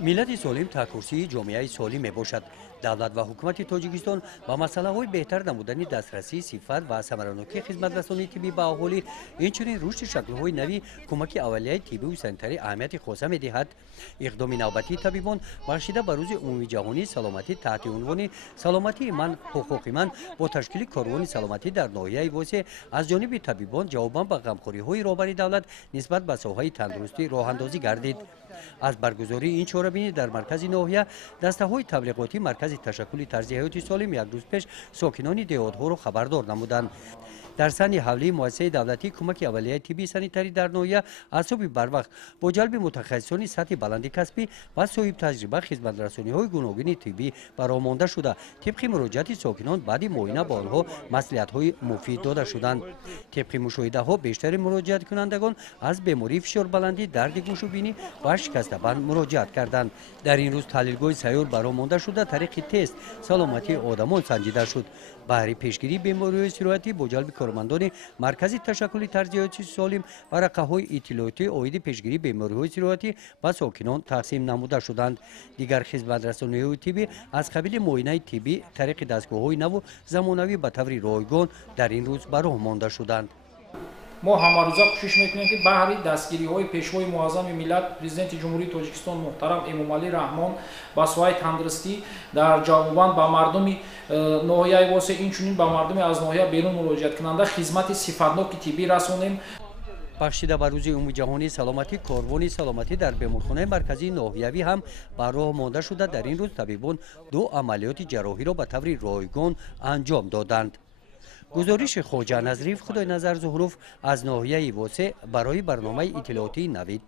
ملت سالم تا کرسی جامعه سالم باشد. دولت و حکومت تاجیکستان با مسائل بهتر نمودن دسترسی، صفت و ثمرانوکی خدمت رسانی طبی به اهالی، اینچنین رشد شکل‌های نوی کمک اولیه طبی و سنتری اهمیت خاص می‌دهد. اقدام نوبتی طبیبان بخشیده به روز عمومی جهانی سلامتی تحت عنوان سلامتی من حقوق من با تشکیل کاروان سلامتی در ناحیه واسه از جانب طبیبان جواباً به غمخوری‌های رهبری دولت نسبت به ساحه تندرستی راه‌اندازی گردید. از برگزاری این چهاربینی در مرکز ناحیه دسته‌های تبلیغاتی مرکز تشکل طرز حیات سالم یک روز پیش ساکنان دهات‌ها را خبردار نمودند. در سن حولی مؤسسه دولتی کمک اولیه طبی سانیتری در ناحیه از صبح بروقت با جلب متخصصان سطح بلند کسبی و صاحب تجربه خدمت رسانی‌های گوناگون طبی برآمده شده. طبق مراجعت ساکنان بعد معاینه به آنها مصلحت‌های مفید داده شدند. طبق مشاهده‌ها بیشتر مراجعت کنندگان از بیماری فشار بلندی، درد گوش و بینی و شکسته بند مراجعت کردند. در این روز تحلیلگاه سیار برآمده شده طریق تست سلامتی آدمان سنجیده شد. برای پیشگیری بیماری‌های سرایتی با جلب کارمندان مرکز تشکل طرز حیات سالم و رقه‌های اطلاعاتی عاید پیشگیری بیماری‌های سرایتی به ساکنان تقسیم نموده شدند. دیگر خدمت رسانی‌های طبی از قبیل معاینه طبی طریق دستگاه‌های نو و زمانوی به طور رایگان در این روز به راه مانده شدند. ما همارزا کوشش میکنیم که بهری دستگیری های پیشوای معظم ملت پرزیدنت جمهوری تاجیکستان محترم امامعلی رحمان با سوای تندرستی در جواباً با مردم ناحیه واسه اینچنین با مردم از ناحیه بیرون مراجعت کننده خدمت صفتناک طبی رسانیم. بخشیده به روز عمومی جهانی سلامتی کاروان سلامتی در بیمارخانه مرکزی ناحیوی هم بر راه مانده شده. در این روز طبیبان 2 عملیات جراحی را به طور رایگان انجام دادند. گزارش خواجه نظریف خدای نظر ظهروف از ناحیه واسه برای برنامه اطلاعاتی نوید.